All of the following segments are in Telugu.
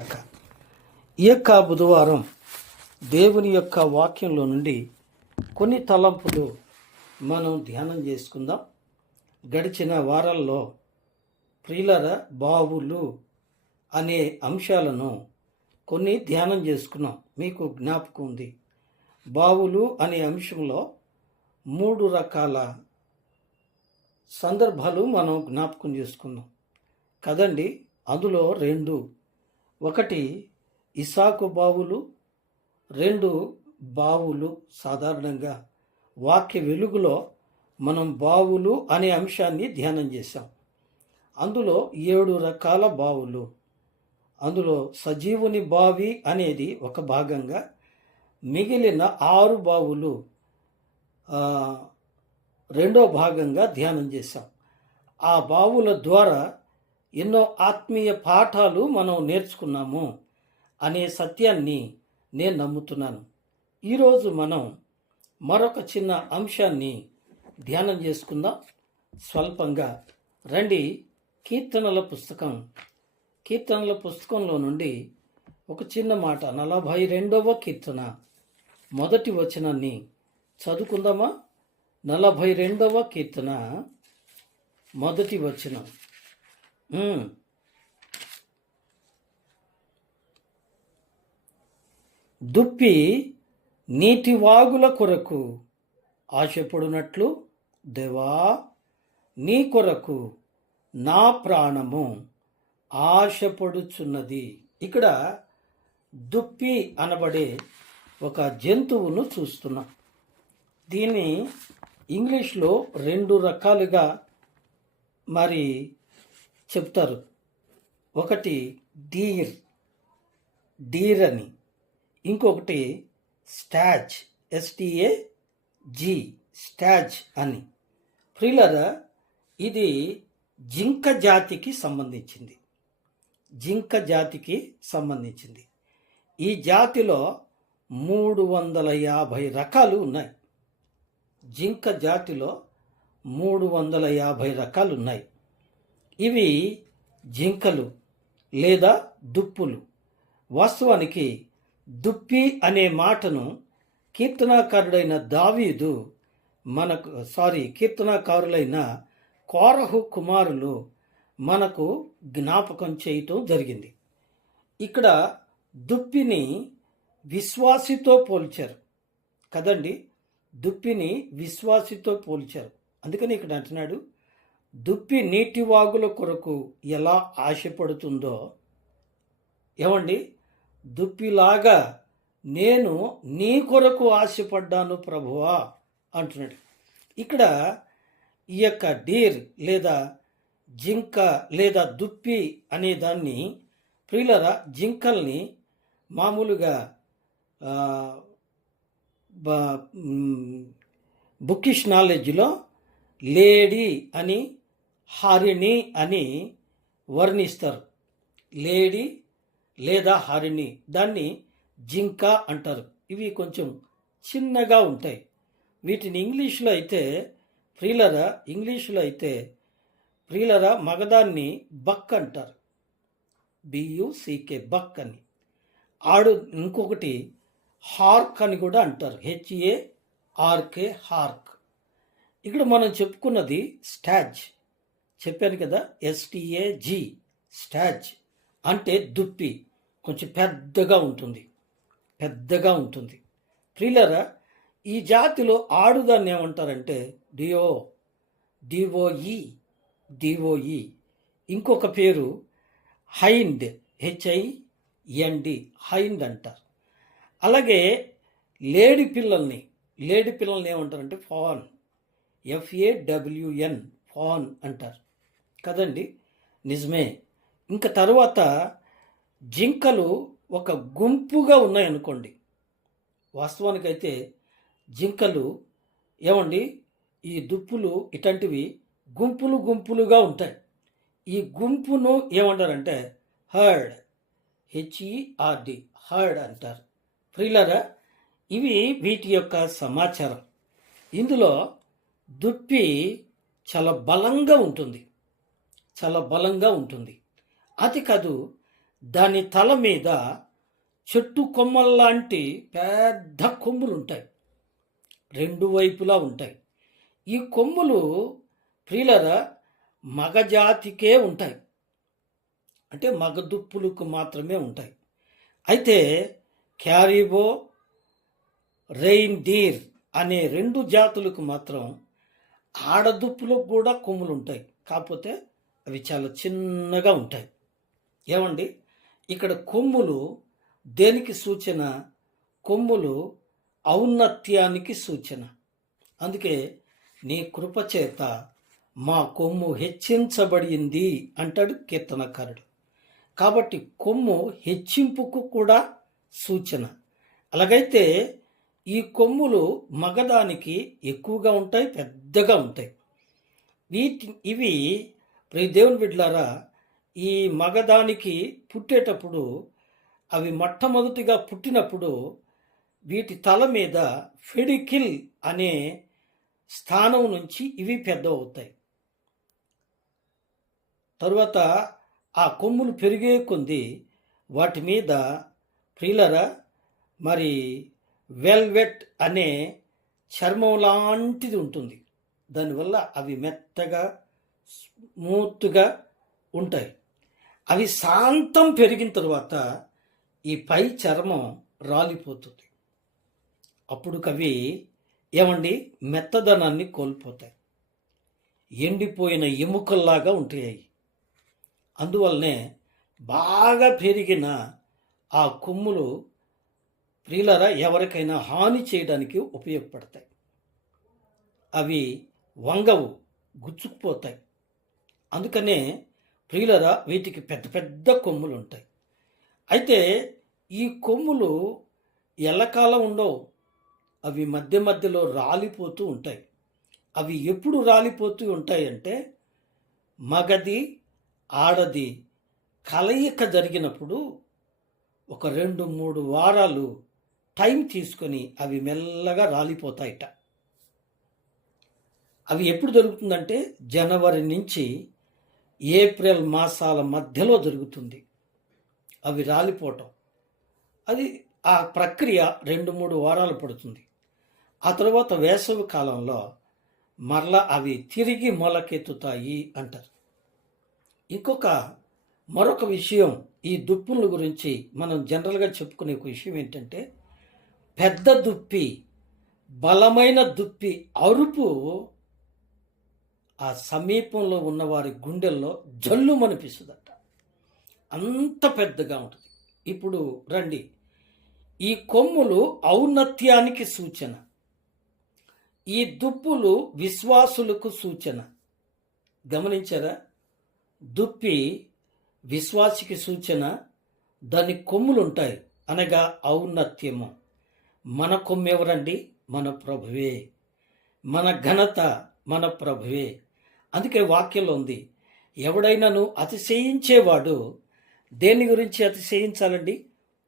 ఈ యొక్క బుధవారం దేవుని యొక్క వాక్యంలో నుండి కొన్ని తలంపులు మనం ధ్యానం చేసుకుందాం. గడిచిన వారాల్లో ప్రియులర బావులు అనే అంశాలను కొన్ని ధ్యానం చేసుకున్నాం. మీకు జ్ఞాపకం ఉంది, బావులు అనే అంశంలో 3 రకాల సందర్భాలు మనం జ్ఞాపకం చేసుకున్నాం కదండి. అందులో 2, ఒకటి ఇసాకు బావులు, 2 బావులు. సాధారణంగా వాక్య వెలుగులో మనం బావులు అనే అంశాన్ని ధ్యానం చేశాం. అందులో 7 రకాల బావులు. అందులో సజీవుని బావి అనేది ఒక భాగంగా, మిగిలిన 6 బావులు రెండో భాగంగా ధ్యానం చేశాం. ఆ బావుల ద్వారా ఎన్నో ఆత్మీయ పాఠాలు మనం నేర్చుకున్నాము అనే సత్యాన్ని నేను నమ్ముతున్నాను. ఈరోజు మనం మరొక చిన్న అంశాన్ని ధ్యానం చేసుకుందాం స్వల్పంగా. రండి, కీర్తనల పుస్తకంలో నుండి ఒక చిన్న మాట, 42వ కీర్తన మొదటి వచనాన్ని చదువుకుందామా? 42వ కీర్తన మొదటి వచనం. దుప్పి నీటి వాగుల కొరకు ఆశపడునట్లు, దేవా నీ కొరకు నా ప్రాణము ఆశపడుచున్నది. ఇక్కడ దుప్పి అనబడే ఒక జంతువును చూస్తున్నాం. దీన్ని ఇంగ్లీష్లో 2 రకాలుగా మరి చెప్తారు. ఒకటి డీర్ అని, ఇంకొకటి స్టాజ్, స్టాజ్ అని. ప్రియులారా, ఇది జింక జాతికి సంబంధించింది. ఈ జాతిలో 350 రకాలు ఉన్నాయి. జింక జాతిలో 350 రకాలు ఉన్నాయి. ఇవి జింకలు లేదా దుప్పులు. వాస్తవానికి దుప్పి అనే మాటను కీర్తనాకారులైన కోరహు కుమారులు మనకు జ్ఞాపకం చేయటం జరిగింది. ఇక్కడ దుప్పిని విశ్వాసితో పోల్చారు కదండి. దుప్పిని విశ్వాసితో పోల్చారు. అందుకని ఇక్కడ అంటున్నాడు, దుప్పి నీటి వాగుల కొరకు ఎలా ఆశపడుతుందో, ఏమండి, దుప్పిలాగా నేను నీ కొరకు ఆశపడ్డాను ప్రభువా అంటున్నాడు. ఇక్కడ ఈ యొక్క డీర్ లేదా జింక లేదా దుప్పి అనే దాన్ని, ప్రియులరా, జింకల్ని మామూలుగా బుకిష్ నాలెడ్జ్లో లేడీ అని, హరిణి అని వర్ణిస్తారు. లేడీ లేదా హరిణి, దాన్ని జింక అంటారు. ఇవి కొంచెం చిన్నగా ఉంటాయి. వీటిని ఇంగ్లీష్లో అయితే ప్రియులరా మగదాన్ని బక్ అంటారు. BUCK, బక్ అని. ఇంకొకటి హార్క్ అని కూడా అంటారు, HARK, హార్క్. ఇక్కడ మనం చెప్పుకున్నది స్టాజ్. చెప్పాను కదా, STAG, స్టాజ్ అంటే దుప్పి. కొంచెం పెద్దగా ఉంటుంది. ప్రియులరా, ఈ జాతిలో ఆడుదాన్ని ఏమంటారంటే DOE. ఇంకొక పేరు హైండ్, HIND, హైండ్ అంటారు. అలాగే లేడి పిల్లల్ని ఏమంటారంటే ఫాన్, FAWN, ఫాన్ అంటారు కదండి. నిజమే. ఇంకా తర్వాత జింకలు ఒక గుంపుగా ఉన్నాయనుకోండి. వాస్తవానికైతే జింకలు, ఏమండి, ఈ దుప్పులు ఇట్లాంటివి గుంపులుగా ఉంటాయి. ఈ గుంపును ఏమంటారంటే హర్డ్, HERD, హర్డ్ అంటారు. ప్రియులారా, ఇవి వీటి యొక్క సమాచారం. ఇందులో దుప్పి చాలా బలంగా ఉంటుంది. అది కాదు, దాని తల మీద చెట్టు కొమ్మల్లాంటి పెద్ద కొమ్ములు ఉంటాయి, రెండు వైపులా ఉంటాయి. ఈ కొమ్ములు ప్రియులరా మగజాతికే ఉంటాయి, అంటే మగదుప్పులకు మాత్రమే ఉంటాయి. అయితే క్యారిబో, రెయిన్ డీర్ అనే రెండు జాతులకు మాత్రం ఆడదుప్పులకు కూడా కొమ్ములు ఉంటాయి, కాకపోతే అవి చాలా చిన్నగా ఉంటాయి. ఏమండి, ఇక్కడ కొమ్ములు దేనికి సూచన? కొమ్ములు ఔన్నత్యానికి సూచన. అందుకే నీ కృపచేత మా కొమ్ము హెచ్చించబడింది అంటాడు కీర్తనకారుడు. కాబట్టి కొమ్ము హెచ్చింపుకు కూడా సూచన. అలాగైతే ఈ కొమ్ములు మగదానికి ఎక్కువగా ఉంటాయి, పెద్దగా ఉంటాయి. ఇవి ప్రియ దేవుని బిడ్డలారా, ఈ మగదానికి పుట్టేటప్పుడు, అవి మొట్టమొదటిగా పుట్టినప్పుడు వీటి తల మీద ఫెడికిల్ అనే స్థానం నుంచి ఇవి పెద్ద అవుతాయి. తరువాత ఆ కొమ్ములు పెరిగే కొద్దీ వాటి మీద ప్రియులరా మరి వెల్వెట్ అనే చర్మం లాంటిది ఉంటుంది. దానివల్ల అవి మెత్తగా స్మూత్గా ఉంటాయి. అవి శాంతం పెరిగిన తర్వాత ఈ పై చర్మం రాలిపోతుంది. అప్పుడు అవి ఏమండి మెత్తదనాన్ని కోల్పోతాయి, ఎండిపోయిన ఎముకల్లాగా ఉంటాయి. అందువల్లనే బాగా పెరిగిన ఆ కొమ్ములు ప్రియులరా ఎవరికైనా హాని చేయడానికి ఉపయోగపడతాయి. అవి వంగవు, గుచ్చుకుపోతాయి. అందుకనే ప్రియులరా వీటికి పెద్ద పెద్ద కొమ్ములు ఉంటాయి. అయితే ఈ కొమ్ములు ఎల్లకాలం ఉండవు, అవి మధ్య మధ్యలో రాలిపోతూ ఉంటాయి. అవి ఎప్పుడు రాలిపోతూ ఉంటాయంటే మగది ఆడది కలయిక జరిగినప్పుడు ఒక 2-3 వారాలు టైం తీసుకొని అవి మెల్లగా రాలిపోతాయట. అవి ఎప్పుడు జరుగుతుందంటే జనవరి నుంచి ఏప్రిల్ మాసాల మధ్యలో జరుగుతుంది అవి రాలిపోవటం. అది ఆ ప్రక్రియ 2-3 వారాలు పడుతుంది. ఆ తర్వాత వేసవి కాలంలో మరలా అవి తిరిగి మొలకెత్తుతాయి అంటారు. మరొక విషయం ఈ దుప్పుల గురించి మనం జనరల్గా చెప్పుకునే ఒక విషయం ఏంటంటే, పెద్ద దుప్పి, బలమైన దుప్పి అరుపు ఆ సమీపంలో ఉన్నవారి గుండెల్లో జల్లుమనిపిస్తుందట, అంత పెద్దగా ఉంటుంది. ఇప్పుడు రండి, ఈ కొమ్ములు ఔన్నత్యానికి సూచన, ఈ దుప్పులు విశ్వాసులకు సూచన. గమనించారా? దుప్పి విశ్వాసికి సూచన, దాని కొమ్ములు ఉంటాయి అనగా ఔన్నత్యము. మన కొమ్ము ఎవరండి? మన ప్రభువే. మన ఘనత మన ప్రభువే. అందుకే వాక్యంలో ఉంది, ఎవడైనాను అతిశయించేవాడు దేని గురించి అతిశయించాలండి?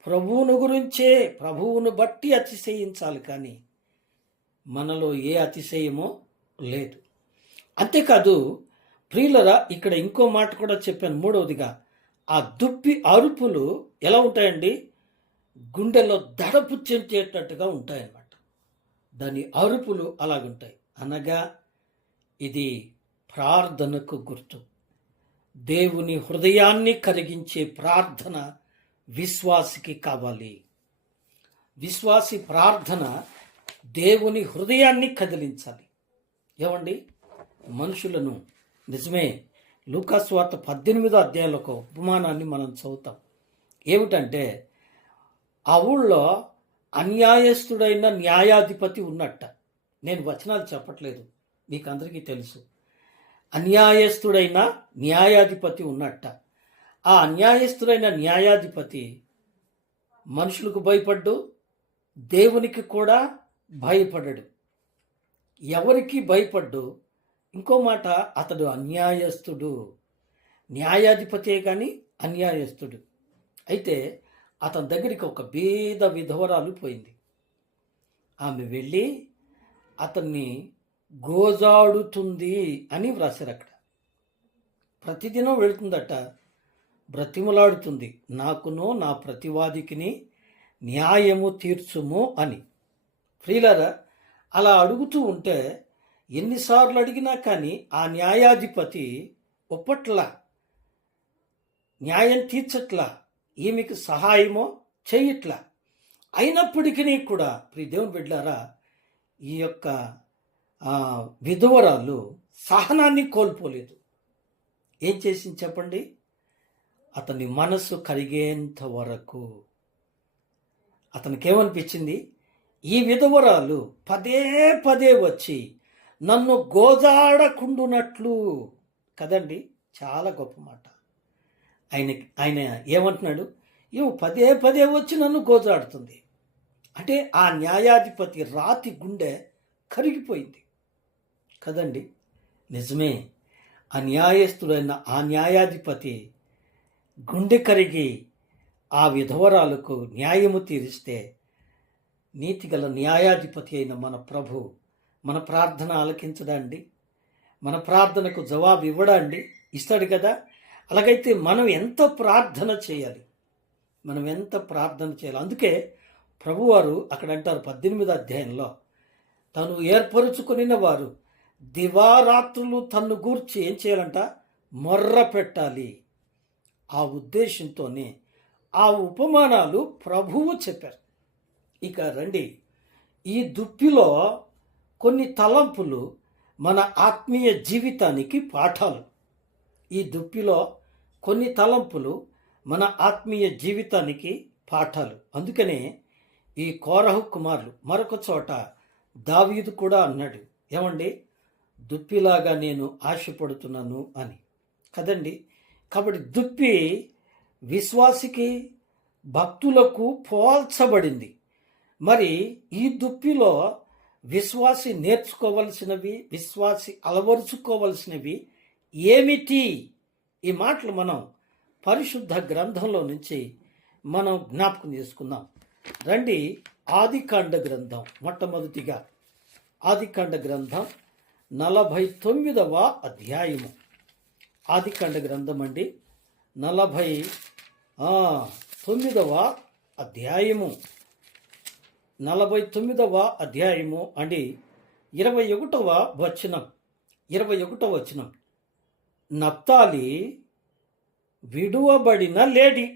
ప్రభువును గురించే, ప్రభువును బట్టి అతిశయించాలి, కానీ మనలో ఏ అతిశయమో లేదు. అంతేకాదు ప్రియులరా, ఇక్కడ ఇంకో మాట కూడా చెప్పాను, మూడవదిగా ఆ దుప్పి అరుపులు ఎలా ఉంటాయండి? గుండెలో దడపు చెంచేటట్టుగా ఉంటాయన్నమాట. దాని అరుపులు అలాగుంటాయి. అనగా ఇది ప్రార్థనకు గుర్తు. దేవుని హృదయాన్ని కరిగించే ప్రార్థన విశ్వాసికి కావాలి. విశ్వాసి ప్రార్థన దేవుని హృదయాన్ని కదిలించాలి. ఏమండి, మనుషులను నిజమే, లూకాసు వార్త 18వ అధ్యాయంలో ఒక ఉపమానాన్ని మనం చదువుతాం. ఏమిటంటే, ఆ ఊళ్ళో అన్యాయస్తుడైన న్యాయాధిపతి ఉన్నట్ట. నేను వచనాలు చెప్పట్లేదు, మీకు అందరికీ తెలుసు. అన్యాయస్తుడైన న్యాయాధిపతి ఉన్నట్ట. ఆ అన్యాయస్తుడైన న్యాయాధిపతి మనుషులకు భయపడ్డు, దేవునికి కూడా భయపడడు, ఎవరికి భయపడ్డు. ఇంకో మాట, అతడు అన్యాయస్తుడు. న్యాయాధిపతే కానీ అన్యాయస్తుడు. అయితే అతని దగ్గరికి ఒక బీద విధవరాలు పోయింది. ఆమె వెళ్ళి అతన్ని గోజాడుతుంది అని వ్రాశారు అక్కడ. ప్రతిదినం వెళుతుందట, బ్రతిమలాడుతుంది, నాకును నా ప్రతివాదికిని న్యాయము తీర్చుము అని. ప్రియులారా, అలా అడుగుతూ ఉంటే ఎన్నిసార్లు అడిగినా కానీ ఆ న్యాయాధిపతి ఒప్పట్లా, న్యాయం తీర్చట్లా, ఈమెకి సహాయమో చేయట్లా. అయినప్పటికీ కూడా ప్రియ దేవుని బిడ్డలారా, ఈ యొక్క విధవరాలు సహనాన్ని కోల్పోలేదు. ఏం చేసింది చెప్పండి? అతని మనసు కరిగేంత వరకు అతనికి ఏమనిపించింది? ఈ విధవరాలు పదే పదే వచ్చి నన్ను గోజాడకుండునట్లు. కదండి, చాలా గొప్ప మాట. ఆయన ఏమంటున్నాడు? ఏమో పదే పదే వచ్చి నన్ను గోజాడుతుంది అంటే ఆ న్యాయాధిపతి రాతి గుండె కరిగిపోయింది కదండి. నిజమే, ఆ న్యాయస్తుడైన ఆ న్యాయాధిపతి గుండె కరిగి ఆ విధవరాలకు న్యాయము తీరిస్తే, నీతిగల న్యాయాధిపతి అయిన మన ప్రభు మన ప్రార్థన ఆలకించడా అండి? మన ప్రార్థనకు జవాబు ఇవ్వడా అండి? ఇస్తాడు కదా. అలాగైతే మనం ఎంత ప్రార్థన చేయాలి, మనం ఎంత ప్రార్థన చేయాలి. అందుకే ప్రభువారు అక్కడ అంటారు 18వ అధ్యాయంలో, తను ఏర్పరుచుకుని వారు దివారాత్రులు తన్ను గూర్చి ఏం చేయాలంట? మొర్ర పెట్టాలి. ఆ ఉద్దేశంతోనే ఆ ఉపమానాలు ప్రభువు చెప్పారు. ఇక రండి, ఈ దుప్పిలో కొన్ని తలంపులు మన ఆత్మీయ జీవితానికి పాఠాలు. ఈ దుప్పిలో కొన్ని తలంపులు మన ఆత్మీయ జీవితానికి పాఠాలు. అందుకనే ఈ కోరహు కుమారులు మరొక చోట దావీదు కూడా అన్నాడు, ఏమండి, దుప్పిలాగా నేను ఆశపడుతున్నాను అని. కదండి. కాబట్టి దుప్పి విశ్వాసికి భక్తులకు పోల్చబడింది. మరి ఈ దుప్పిలో విశ్వాసి నేర్చుకోవలసినవి, విశ్వాసి అలవరుచుకోవలసినవి ఏమిటి? ఈ మాటలు మనం పరిశుద్ధ గ్రంథంలో నుంచి మనం జ్ఞాపకం చేసుకుందాం. రండి, ఆదికాండ గ్రంథం, మొట్టమొదటిగా ఆదికాండ గ్రంథం 49వ అధ్యాయము. ఆదికాండ గ్రంథం అండి 49వ అధ్యాయము. 49వ అధ్యాయము అండి 21వ వచనం. నప్తాలి విడువబడిన లేడి.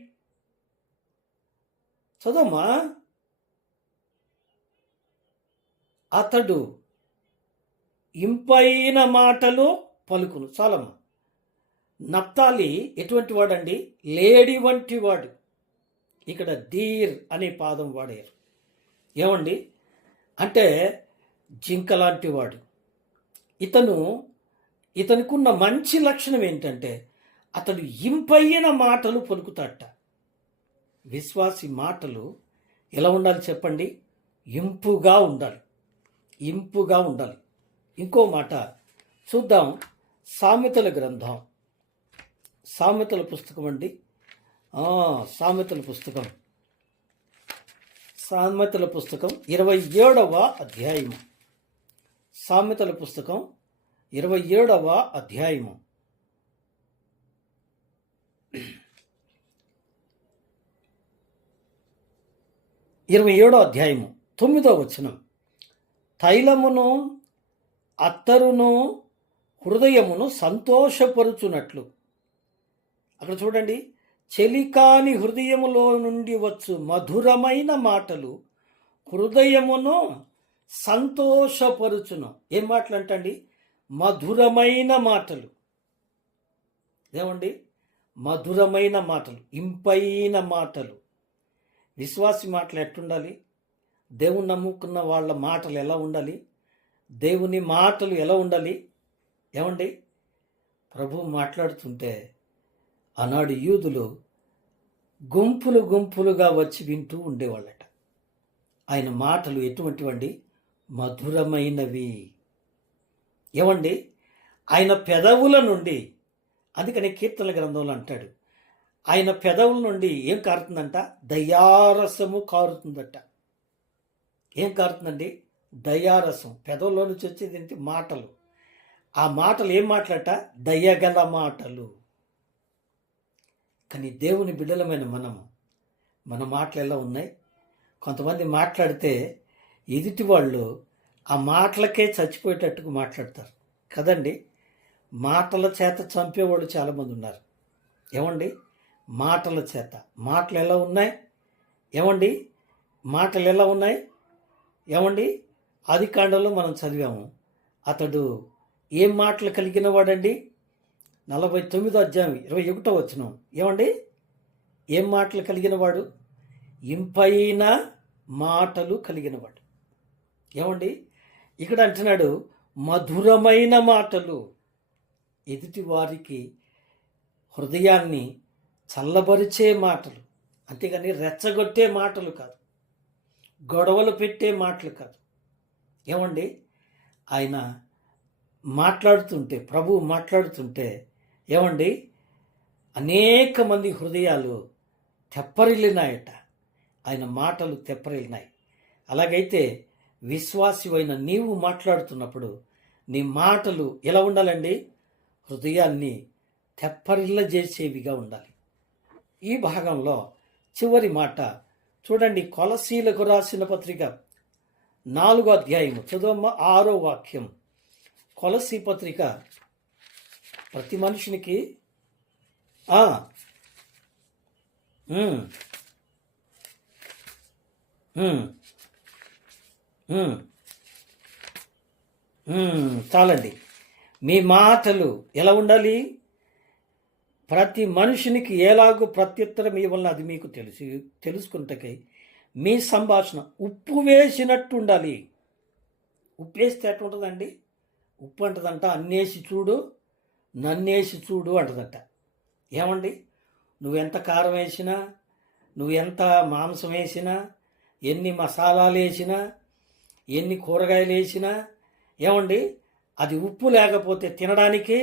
చదవమ్మా. అతడు ఇంపైన మాటలు పలుకును. చాలమ్మా. నప్తాలి ఎటువంటి వాడండి? లేడి వంటి వాడు. ఇక్కడ దీర్ అనే పాదం వాడారు. ఏమండి అంటే జింక లాంటి వాడు. ఇతనుకున్న మంచి లక్షణం ఏంటంటే అతడు ఇంపైన మాటలు పలుకుతాట. విశ్వాసి మాటలు ఎలా ఉండాలి చెప్పండి? ఇంపుగా ఉండాలి. ఇంకో మాట చూద్దాం. సామెతల గ్రంథం, సామెతల పుస్తకం అండి. సామెతల పుస్తకం 27వ అధ్యాయము. సామెతల పుస్తకం 27వ అధ్యాయము. 27వ అధ్యాయము 9వ వచనం. తైలమును అత్తరును హృదయమును సంతోషపరుచునట్లు. అక్కడ చూడండి, చెలికాని హృదయములో నుండి వచ్చు మధురమైన మాటలు హృదయమును సంతోషపరుచును. ఏం మాటలు అంటండి? మధురమైన మాటలు. ఏమండి? మధురమైన మాటలు, ఇంపైన మాటలు. విశ్వాసి మాటలు ఎట్టుండాలి? దేవుని నమ్ముకున్న వాళ్ళ మాటలు ఎలా ఉండాలి? దేవుని మాటలు ఎలా ఉండాలి? ఏమండి? ప్రభు మాట్లాడుతుంటే ఆనాడు యూదులు గుంపులుగా వచ్చి వింటూ ఉండేవాళ్ళట. ఆయన మాటలు ఎటువంటివండి? మధురమైనవి. ఏమండి? ఆయన పెదవుల నుండి, అందుకని కీర్తన గ్రంథంలో అంటాడు, ఆయన పెదవుల నుండి ఏం కారుతుందంట? దయారసము కారుతుందట. ఏం కారుతుందండి? దయారసం. పెదవుల్లో నుంచి వచ్చేది ఏంటి? మాటలు. ఆ మాటలు ఏం మాటలట? దయగల మాటలు. కానీ దేవుని బిడ్డలమైన మన మాటలు ఎలా ఉన్నాయి? కొంతమంది మాట్లాడితే ఎదుటి వాళ్ళు ఆ మాటలకే చచ్చిపోయేటట్టుగా మాట్లాడతారు కదండి. మాటల చేత చంపేవాళ్ళు చాలామంది ఉన్నారు. ఏమండి? మాటల చేత మాటలు ఎలా ఉన్నాయి? ఏమండి? మాటలు ఎలా ఉన్నాయి? ఏమండి? ఆదికాండంలో మనం చదివాము. అతడు ఏం మాటలు కలిగిన వాడండి? 49వ అధ్యాయం 21వ వచనం. ఏమండి? ఏం మాటలు కలిగిన వాడు? ఇంపైన మాటలు కలిగినవాడు. ఏమండి? ఇక్కడ అంటున్నాడు మధురమైన మాటలు, ఎదుటి వారికి హృదయాన్ని చల్లబరిచే మాటలు, అంతేగాని రెచ్చగొట్టే మాటలు కాదు, గొడవలు పెట్టే మాటలు కాదు. ఏమండి? ఆయన మాట్లాడుతుంటే, ప్రభువు మాట్లాడుతుంటే ఏమండి, అనేక మంది హృదయాలు తెప్పరిల్లినాయట. ఆయన మాటలు తెప్పరిల్లినాయి. అలాగైతే విశ్వాసివైన నీవు మాట్లాడుతున్నప్పుడు నీ మాటలు ఎలా ఉండాలండి? హృదయాన్ని తెప్పరిల్లజేసేవిగా ఉండాలి. ఈ భాగంలో చివరి మాట చూడండి. కొలసీలకు రాసిన పత్రిక 4వ అధ్యాయము చదువు 6వ వాక్యం. కొలసీ పత్రిక ప్రతి మనిషినికి చాలండి. మీ మాటలు ఎలా ఉండాలి? ప్రతి మనుషునికి ఎలాగో ప్రత్యుత్తరం ఇవ్వాలని అది మీకు తెలుసుకుంటకై మీ సంభాషణ ఉప్పు వేసినట్టు ఉండాలి. ఉప్పు వేస్తే ఎట్లా ఉంటుందండి? ఉప్పు అంటదంట అన్నేసి చూడు నన్నేసి చూడు అంటదంట. ఏమండి? నువ్వెంత కారం వేసినా, నువ్వెంత మాంసం వేసినా, ఎన్ని మసాలాలు వేసినా, ఎన్ని కూరగాయలు వేసినా ఏమండి, అది ఉప్పు లేకపోతే తినడానికి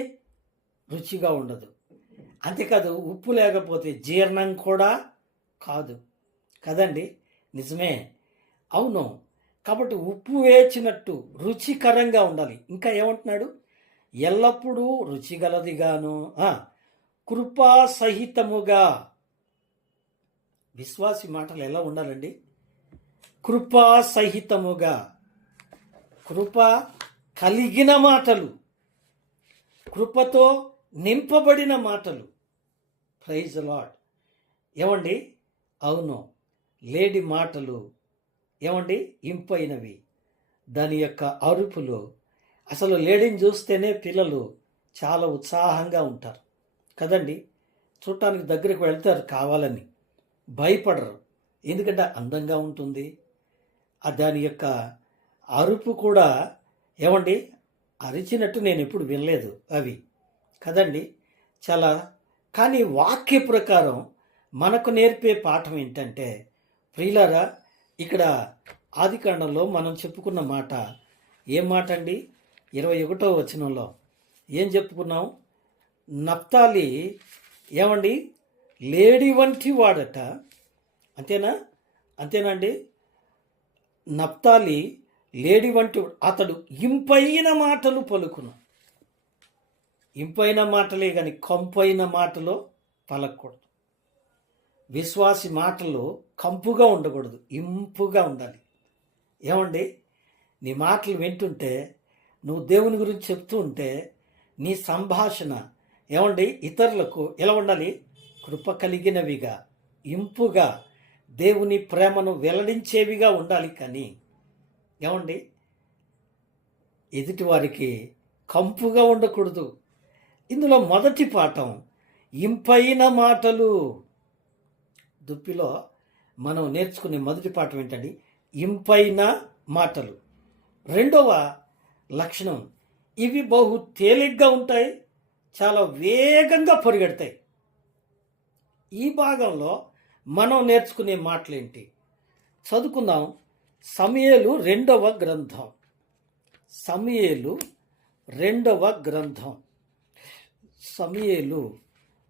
రుచిగా ఉండదు. అంతేకాదు ఉప్పు లేకపోతే జీర్ణం కూడా కాదు కదండి. నిజమే, అవును. కాబట్టి ఉప్పు వేచినట్టు రుచికరంగా ఉండాలి. ఇంకా ఏమంటున్నాడు? ఎల్లప్పుడూ రుచిగలదిగాను కృపా సహితముగా. విశ్వాసి మాటలు ఎలా ఉండాలండి? కృపా సహితముగా, కృప కలిగిన మాటలు, కృపతో నింపబడిన మాటలు. Praise Lord. ఏమండి? అవును, లేడి మాటలు ఏమండి ఇంపైనవి. దాని యొక్క అరుపులు, అసలు లేడీని చూస్తేనే పిల్లలు చాలా ఉత్సాహంగా ఉంటారు కదండి. చూడటానికి దగ్గరికి వెళ్తారు కావాలని, భయపడరు. ఎందుకంటే అందంగా ఉంటుంది. దాని యొక్క అరుపు కూడా ఏమండి అరిచినట్టు నేను ఎప్పుడు వినలేదు అవి కదండి. చాలా కానీ వాక్య ప్రకారం మనకు నేర్పే పాఠం ఏంటంటే ప్రియులారా, ఇక్కడ ఆదికాండంలో మనం చెప్పుకున్న మాట ఏం మాట అండి? 21వ వచనంలో ఏం చెప్పుకున్నాం? నప్తాలి ఏమండి లేడి వంటి వాడట. అంతేనా అండి? నప్తాలి లేడి వంటి, అతడు ఇంపైన మాటలు పలుకును. ఇంపైన మాటలే కానీ కంపైన మాటలో పలకూడదు. విశ్వాసి మాటలు కంపుగా ఉండకూడదు, ఇంపుగా ఉండాలి. ఏమండి? నీ మాటలు వింటుంటే, నువ్వు దేవుని గురించి చెప్తూ ఉంటే నీ సంభాషణ ఏమండి ఇతరులకు ఎలా ఉండాలి? కృప కలిగినవిగా, ఇంపుగా, దేవుని ప్రేమను వెల్లడించేవిగా ఉండాలి. కానీ ఏమండి ఎదుటి వారికి కంపుగా ఉండకూడదు. ఇందులో మొదటి పాఠం ఇంపైన మాటలు. దుప్పిలో మనం నేర్చుకునే మొదటి పాఠం ఏంటండి? ఇంపైన మాటలు. రెండవ లక్షణం, ఇవి బహు తేలిగ్గా ఉంటాయి, చాలా వేగంగా పరిగెడతాయి. ఈ భాగంలో మనం నేర్చుకునే మాటలేంటి? చదువుకుందాం. సమూయేలు 2వ గ్రంథం. సమూయేలు 2వ గ్రంథం. సమూయేలు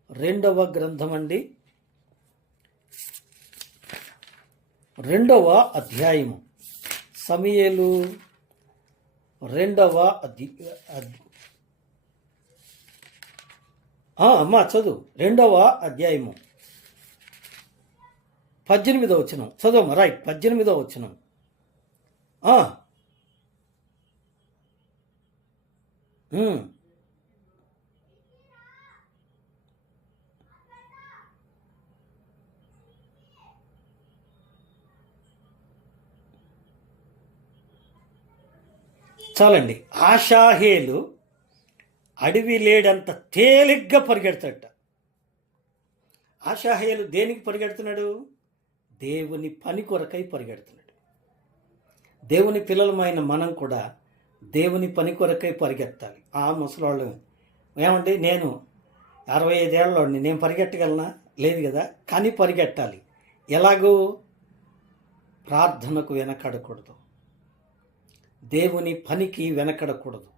2వ గ్రంథం అండి, 2వ అధ్యాయము. సమూయేలు 2వ అమ్మా చదువు. 2వ అధ్యాయము 18వ వచనం చదవమ్మా. రైట్, 18వ వచనం. ఆ, ఉమ్, చాలండి. ఆషాహేలు అడవి లేడంత తేలిగ్గా పరిగెడతాడట. ఆషాహేలు దేనికి పరిగెడుతున్నాడు? దేవుని పని కొరకై పరిగెడుతున్నాడు. దేవుని పిల్లలమైన మనం కూడా దేవుని పని కొరకై పరిగెత్తాలి. ఆ ముసలాళ్ళు ఏమండి, నేను 65 ఏళ్ళలోని నేను పరిగెట్టగలనా? లేదు కదా. కానీ పరిగెట్టాలి. ఎలాగూ? ప్రార్థనకు వెనకడకూడదు, దేవుని పనికి వెనకడకూడదు.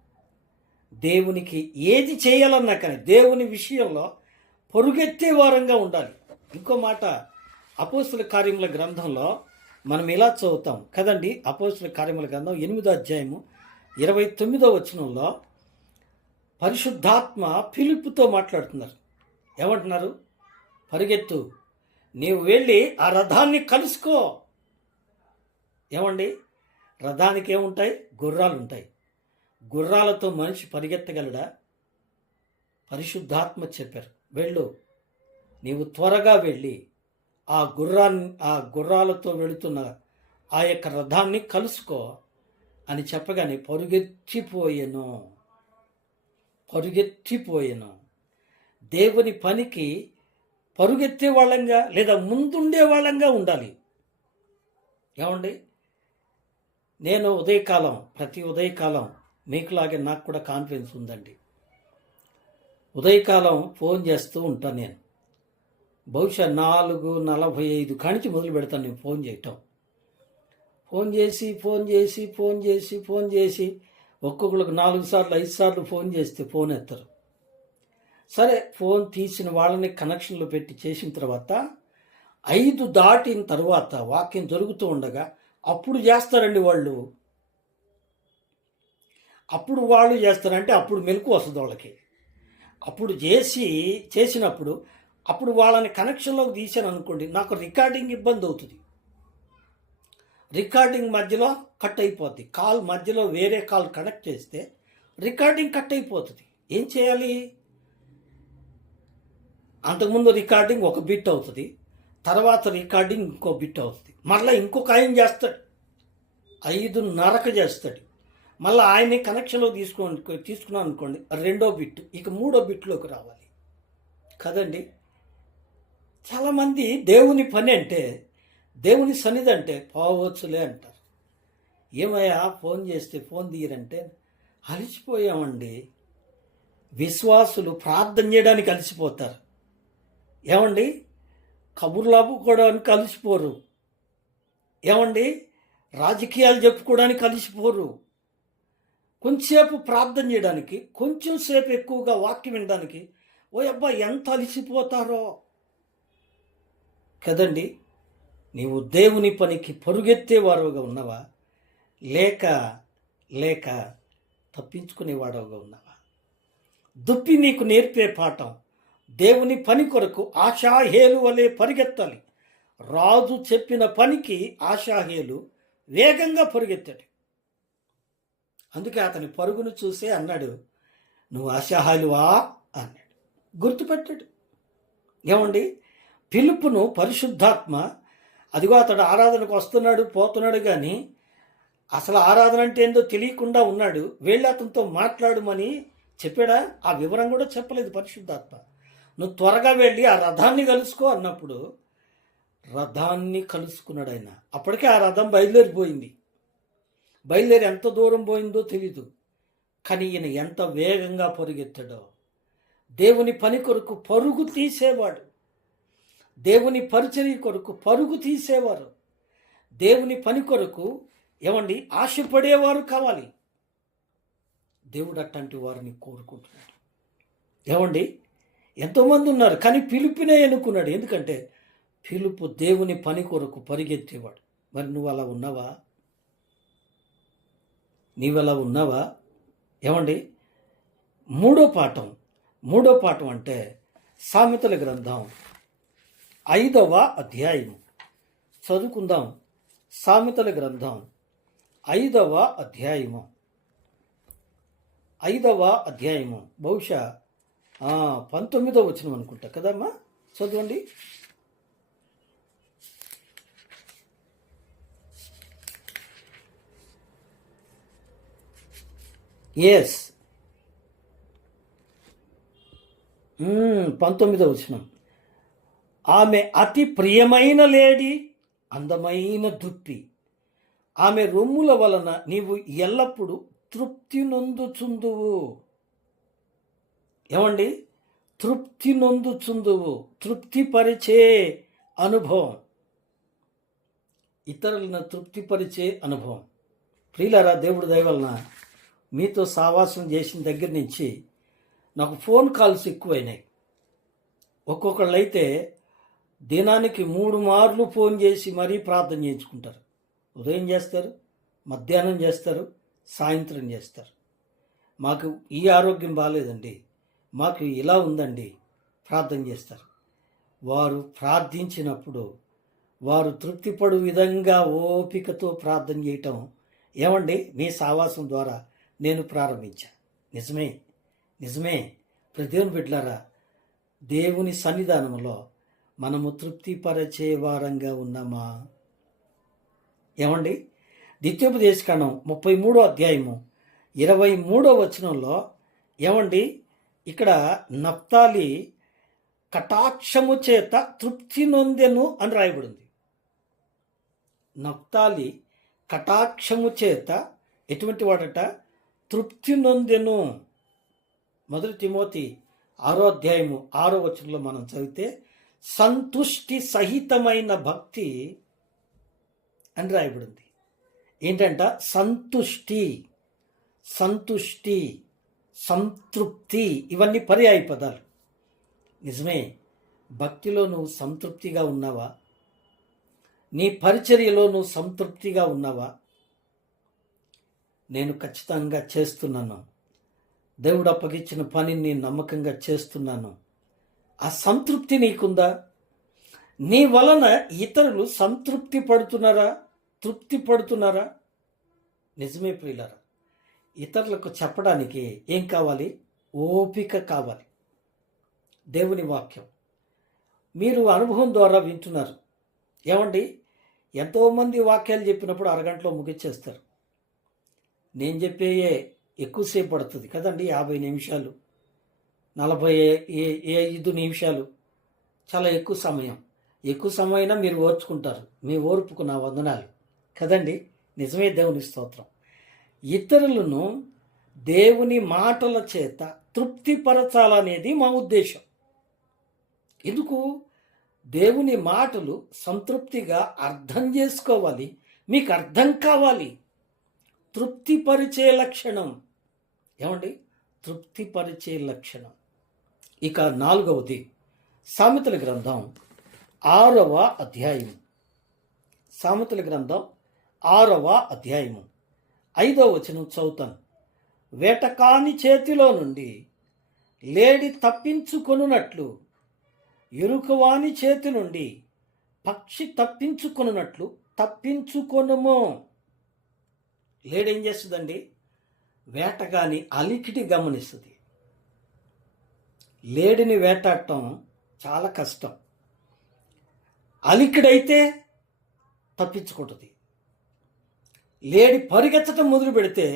దేవునికి ఏది చేయాలన్నా కానీ దేవుని విషయంలో పరుగెత్తే వారంగా ఉండాలి. ఇంకో మాట, అపోస్తుల కార్యముల గ్రంథంలో మనం ఇలా చదువుతాం కదండి. అపోస్తుల కార్యముల గ్రంథం 8వ అధ్యాయము 29వ వచనంలో పరిశుద్ధాత్మ ఫిలిప్పుతో మాట్లాడుతున్నారు. ఏమంటున్నారు? పరిగెత్తు, నీవు వెళ్ళి ఆ రథాన్ని కలుసుకో. ఏమండి, రథానికి ఏముంటాయి? గుర్రాలు ఉంటాయి. గుర్రాలతో మనిషి పరిగెత్తగలడా? పరిశుద్ధాత్మ చెప్పారు, వెళ్ళు, నీవు త్వరగా వెళ్ళి ఆ గుర్రాలతో వెళుతున్న ఆ యొక్క రథాన్ని కలుసుకో అని చెప్పగానే పరుగెత్తిపోయాను. దేవుని పనికి పరుగెత్తే వాళ్ళంగా లేదా ముందుండే వాళ్ళంగా ఉండాలి. ఏమండి, నేను ప్రతి ఉదయకాలం మీకులాగే నాకు కూడా కాన్ఫిడెన్స్ ఉందండి. ఉదయకాలం ఫోన్ చేస్తూ ఉంటాను. నేను బహుశా 4:45 కానించి మొదలు పెడతాను నేను ఫోన్ చేయటం. ఫోన్ చేసి ఒక్కొక్కరికి 4 సార్లు 5 సార్లు ఫోన్ చేస్తే ఫోన్ ఎత్తరు. సరే, ఫోన్ తీసిన వాళ్ళని కనెక్షన్లో పెట్టి చేసిన తర్వాత 5 దాటిన తర్వాత వాక్యం జరుగుతూ ఉండగా అప్పుడు చేస్తారండి వాళ్ళు. అప్పుడు చేస్తారంటే అప్పుడు మెలకు వస్తుంది వాళ్ళకి. అప్పుడు చేసినప్పుడు అప్పుడు వాళ్ళని కనెక్షన్లోకి తీశాను అనుకోండి, నాకు రికార్డింగ్ ఇబ్బంది అవుతుంది. రికార్డింగ్ మధ్యలో కట్ అయిపోద్ది. కాల్ మధ్యలో వేరే కాల్ కనెక్ట్ చేస్తే రికార్డింగ్ కట్ అయిపోతుంది. ఏం చేయాలి? అంతకుముందు రికార్డింగ్ ఒక బిట్ అవుతుంది, తర్వాత రికార్డింగ్ ఇంకో బిట్ అవుతుంది. మళ్ళీ ఇంకొక ఆయన చేస్తాడు, 5:30కు చేస్తాడు. మళ్ళీ ఆయన్ని కనెక్షన్లో తీసుకున్నాను అనుకోండి, 2వ బిట్, ఇక 3వ బిట్లోకి రావాలి కదండి. చాలామంది దేవుని పని అంటే, దేవుని సన్నిధి అంటే పోవచ్చులే అంటారు. ఏమయ్యా ఫోన్ చేస్తే ఫోన్ తీయరంటే అలసిపోయామండి. విశ్వాసులు ప్రార్థన చేయడానికి అలసిపోతారు. ఏమండి, కబుర్లు ఆపుకోవడానికి అలసిపోరు. ఏమండి, రాజకీయాలు చెప్పుకోవడానికి అలసిపోరు. కొంచెంసేపు ప్రార్థన చేయడానికి, కొంచెం సేపు ఎక్కువగా వాక్యం వినడానికి ఓ అబ్బా ఎంత అలసిపోతారో కదండి. నీవు దేవుని పనికి పరుగెత్తేవారుగా ఉన్నావా, లేక తప్పించుకునేవాడుగా ఉన్నావా? దుప్పి నీకు నేర్పే పాఠం, దేవుని పని కొరకు ఆషాహేలు వలె పరిగెత్తాలి. రాజు చెప్పిన పనికి ఆషాహేలు వేగంగా పరుగెత్తాడు. అందుకే అతని పరుగును చూసే అన్నాడు, నువ్వు ఆషాహేలువా అన్నాడు. గుర్తుపెట్టాడు. ఏమండి, ఫిలిప్పును పరిశుద్ధాత్మ, అదిగో అతడు ఆరాధనకు వస్తున్నాడు పోతున్నాడు, కానీ అసలు ఆరాధన అంటే ఏందో తెలియకుండా ఉన్నాడు. వెళ్ళి అతనితో మాట్లాడమని చెప్పాడా? ఆ వివరం కూడా చెప్పలేదు పరిశుద్ధాత్మ. నువ్వు త్వరగా వెళ్ళి ఆ రథాన్ని కలుసుకో అన్నప్పుడు రథాన్ని కలుసుకున్నాడు ఆయన. అప్పటికే ఆ రథం బయలుదేరి ఎంత దూరం పోయిందో తెలీదు, కానీ ఈయన ఎంత వేగంగా పరుగెత్తాడో. దేవుని పని కొరకు పరుగు తీసేవాడు, దేవుని పరిచర్య కొరకు పరుగు తీసేవారు, దేవుని పని కొరకు ఏమండి ఆశపడేవారు కావాలి. దేవుడు అట్లాంటి వారిని కోరుకుంటున్నాడు. ఏమండి, ఎంతోమంది ఉన్నారు, కానీ ఫిలిప్పునే ఎన్నుకున్నాడు. ఎందుకంటే ఫిలిప్పు దేవుని పని కొరకు పరిగెత్తేవాడు. మరి నువ్వు అలా ఉన్నావా? ఏమండి, మూడో పాఠం అంటే సామెతల గ్రంథం 5వ అధ్యాయం చదువుకుందాం. సామెతల గ్రంథం 5వ అధ్యాయము. 5వ అధ్యాయము బహుశా 19వ వచనం అనుకుంటా కదమ్మా, చదవండి. ఎస్, 19వ వచనం. ఆమె అతి ప్రియమైన లేడి, అందమైన దుప్పి. ఆమె రొమ్ముల వలన నీవు ఎల్లప్పుడూ తృప్తి నొందుచుందువు. ఏమండి? తృప్తి నొందుచుందువు, తృప్తిపరిచే అనుభవం, ఇతరులను తృప్తిపరిచే అనుభవం. ప్రియులారా, దేవుడి దయ వలన మీతో సావాసం చేసిన దగ్గర నుంచి నాకు ఫోన్ కాల్స్ ఎక్కువైనాయి. ఒక్కొక్కళ్ళు అయితే దినానికి 3 మార్లు ఫోన్ చేసి మరీ ప్రార్థన చేయించుకుంటారు. ఉదయం చేస్తారు, మధ్యాహ్నం చేస్తారు, సాయంత్రం చేస్తారు. మాకు ఈ ఆరోగ్యం బాగాలేదండి, మాకు ఇలా ఉందండి, ప్రార్థన చేస్తారు. వారు ప్రార్థించినప్పుడు వారు తృప్తిపడు విధంగా ఓపికతో ప్రార్థన చేయటం ఏమండి మీ సావాసం ద్వారా నేను ప్రారంభించాను. నిజమే దేవుని బిడ్డలారా, దేవుని సన్నిధానంలో మనము తృప్తిపరచే వారంగా ఉన్నామా? ఏమండి? ద్వితీయోపదేశకాండం 33వ అధ్యాయము 23వ వచనంలో ఏమండి, ఇక్కడ నఫ్తాలి కటాక్షము చేత తృప్తి నొందెను అని రాయబడింది. నఫ్తాలి కటాక్షము చేత ఎటువంటి వాడట? తృప్తి నొందెను. 1 తిమోతి 6వ అధ్యాయము 6వ వచనంలో మనం చదివితే సంతుష్టి సహితమైన భక్తి అని రాయబడింది. ఏంటంట? సంతుష్టి, సంతృప్తి, ఇవన్నీ పర్యాయ పదాలు. నిజమే, భక్తిలో నువ్వు సంతృప్తిగా ఉన్నావా? నీ పరిచర్యలో నువ్వు సంతృప్తిగా ఉన్నావా? నేను ఖచ్చితంగా చేస్తున్నాను. దేవుడు అప్పగించిన పనిని నేను నమ్మకంగా చేస్తున్నాను. ఆ సంతృప్తి నీకుందా? నీ వలన ఇతరులు సంతృప్తి పడుతున్నారా, తృప్తి పడుతున్నారా? నిజమే ప్రియులారా, ఇతరులకు చెప్పడానికి ఏం కావాలి? ఓపిక కావాలి. దేవుని వాక్యం మీరు అనుభవం ద్వారా వింటున్నారు. ఏమండి, ఎంతోమంది వాక్యాలు చెప్పినప్పుడు అరగంటలో ముగిచ్చేస్తారు. నేను చెప్పేయే ఎక్కువసేపు పడుతుంది కదండి, 50 నిమిషాలు, 45 నిమిషాలు, చాలా ఎక్కువ సమయం. ఎక్కువ సమయమైనా మీరు ఓర్చుకుంటారు. మీ ఓర్పుకు నా వందనాలు కదండి. నిజమే, దేవుని స్తోత్రం. ఇతరులను దేవుని మాటల చేత తృప్తిపరచాలనేది మా ఉద్దేశం. ఎందుకు? దేవుని మాటలు సంతృప్తిగా అర్థం చేసుకోవాలి, మీకు అర్థం కావాలి. తృప్తిపరిచే లక్షణం. ఏమండి? తృప్తిపరిచే లక్షణం. ఇక 4వది సామెతల గ్రంథం 6వ అధ్యాయము. సామెతల గ్రంథం 6వ అధ్యాయము 5వ వచనం చదువుతాను. వేటకాని చేతిలో నుండి లేడి తప్పించుకొనున్నట్లు, ఎరుకవాని చేతి నుండి పక్షి తప్పించుకొనున్నట్లు తప్పించుకొనుము. లేడేం చేస్తుందండి? వేటగాని అలికిడి గమనిస్తుంది. లేడిని వేటాడటం చాలా కష్టం. అలికిడైతే తప్పించుకుంటుంది. లేడి పరిగెత్తడం మొదలు పెడితే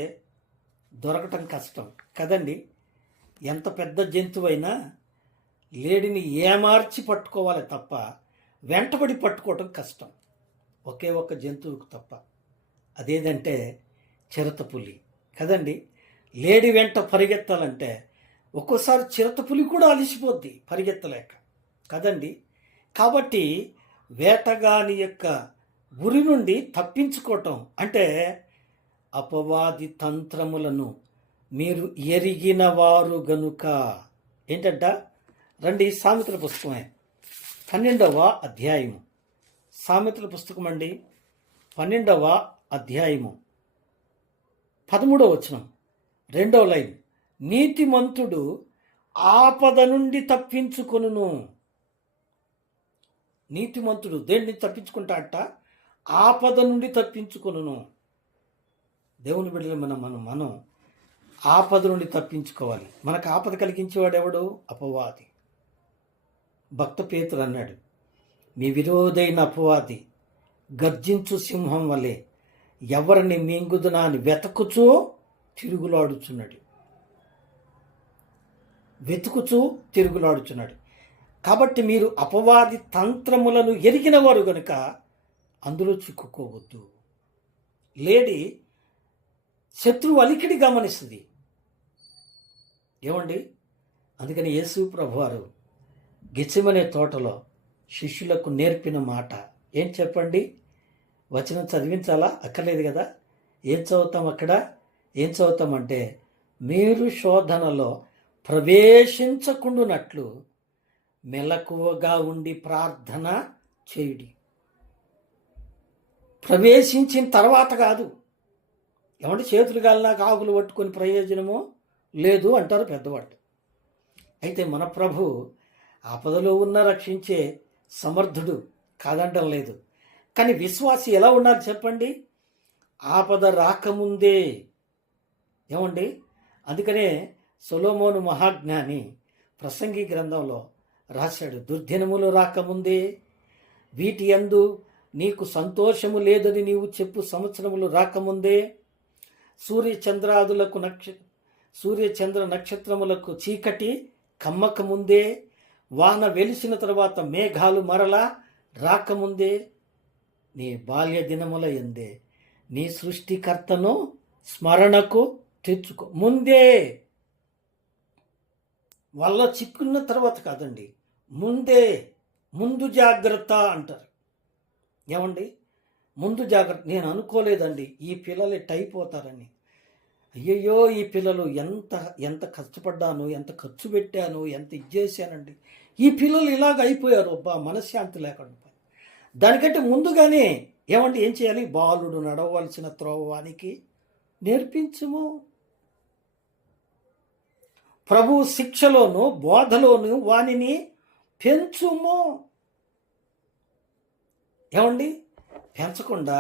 దొరకటం కష్టం కదండి. ఎంత పెద్ద జంతువైనా లేడిని ఏమార్చి పట్టుకోవాలి తప్ప వెంటబడి పట్టుకోవటం కష్టం, ఒకే ఒక్క జంతువుకు తప్ప. అదేదంటే చిరతపులి కదండి. లేడి వెంట పరిగెత్తాలంటే ఒక్కోసారి చిరతపులి కూడా అలిసిపోద్ది పరిగెత్తలేక కదండి. కాబట్టి వేటగాని యొక్క ఉరి నుండి తప్పించుకోవటం అంటే అపవాది తంత్రములను మీరు ఎరిగిన వారు గనుక. ఏంటంట? రండి, సామెతల పుస్తకమే 12వ అధ్యాయము. సామెతల పుస్తకం అండి, 12వ అధ్యాయము 13వ వచనం, 2వ లైన్. నీతిమంతుడు ఆపద నుండి తప్పించుకొనును. నీతిమంతుడు దేన్ని తప్పించుకుంటాడట? ఆపద నుండి తప్పించుకొనును. దేవుని బిడ్డలు మనం ఆపద నుండి తప్పించుకోవాలి. మనకు ఆపద కలిగించేవాడు ఎవడు? అపవాది. భక్త పేతురు అన్నాడు, మీ విరోధైన అపవాది గర్జించు సింహం వలె ఎవరిని మింగుదునా అని వెతుకుచూ తిరుగులాడుచున్నాడు. కాబట్టి మీరు అపవాది తంత్రములను ఎరిగిన వారు గనుక అందులో చిక్కుకోవద్దు. లేడి శత్రువు అలికిడి గమనిస్తుంది. ఏమండి, అందుకని యేసు ప్రభువారు గెత్సెమనే తోటలో శిష్యులకు నేర్పిన మాట ఏం చెప్పండి? వచనం చదివించాలా? అక్కర్లేదు కదా. ఏం చదువుతామంటే మీరు శోధనలో ప్రవేశించకుండునట్లు మెలకువగా ఉండి ప్రార్థన చేయుడి. ప్రవేశించిన తర్వాత కాదు. ఏమంటే చేతులు గాలినాక ఆకులు పట్టుకొని ప్రయోజనము లేదు అంటారు పెద్దవాళ్ళు. అయితే మన ప్రభు ఆపదలో ఉన్న రక్షించే సమర్థుడు కాదంటం లేదు. కానీ విశ్వాసి ఎలా ఉండాలి చెప్పండి? ఆపద రాకముందే. ఏమండి, అందుకనే సొలొమోను మహాజ్ఞాని ప్రసంగి గ్రంథంలో రాశాడు, దుర్దినములు రాకముందే వీటి యందు నీకు సంతోషము లేదని నీవు చెప్పు సంవత్సరములు రాకముందే సూర్యచంద్ర నక్షత్రములకు చీకటి కమ్మకముందే వాన వెలిసిన తర్వాత మేఘాలు మరలా రాకముందే నీ బాల్య దినముల యందే నీ సృష్టికర్తను స్మరణకు తెచ్చుకో. వల్ల చిక్కున్న తర్వాత కాదండి, ముందు జాగ్రత్త అంటారు. ఏమండి, ముందు జాగ్రత్త. నేను అనుకోలేదండి ఈ పిల్లలు అయిపోతారని. అయ్యయ్యో, ఈ పిల్లలు ఎంత కష్టపడ్డాను, ఎంత ఖర్చు పెట్టాను, ఎంత ఇచ్చేసానండి. ఈ పిల్లలు ఇలాగ అయిపోయారు. మనశ్శాంతి లేకుండా. దానికంటే ముందుగానే ఏమంటే ఏం చేయాలి? బాలుడు నడవలసిన త్రోవానికి నేర్పించుము. ప్రభు శిక్షలోను బోధలోను వానిని పెంచుము. ఏమండి, పెంచకుండా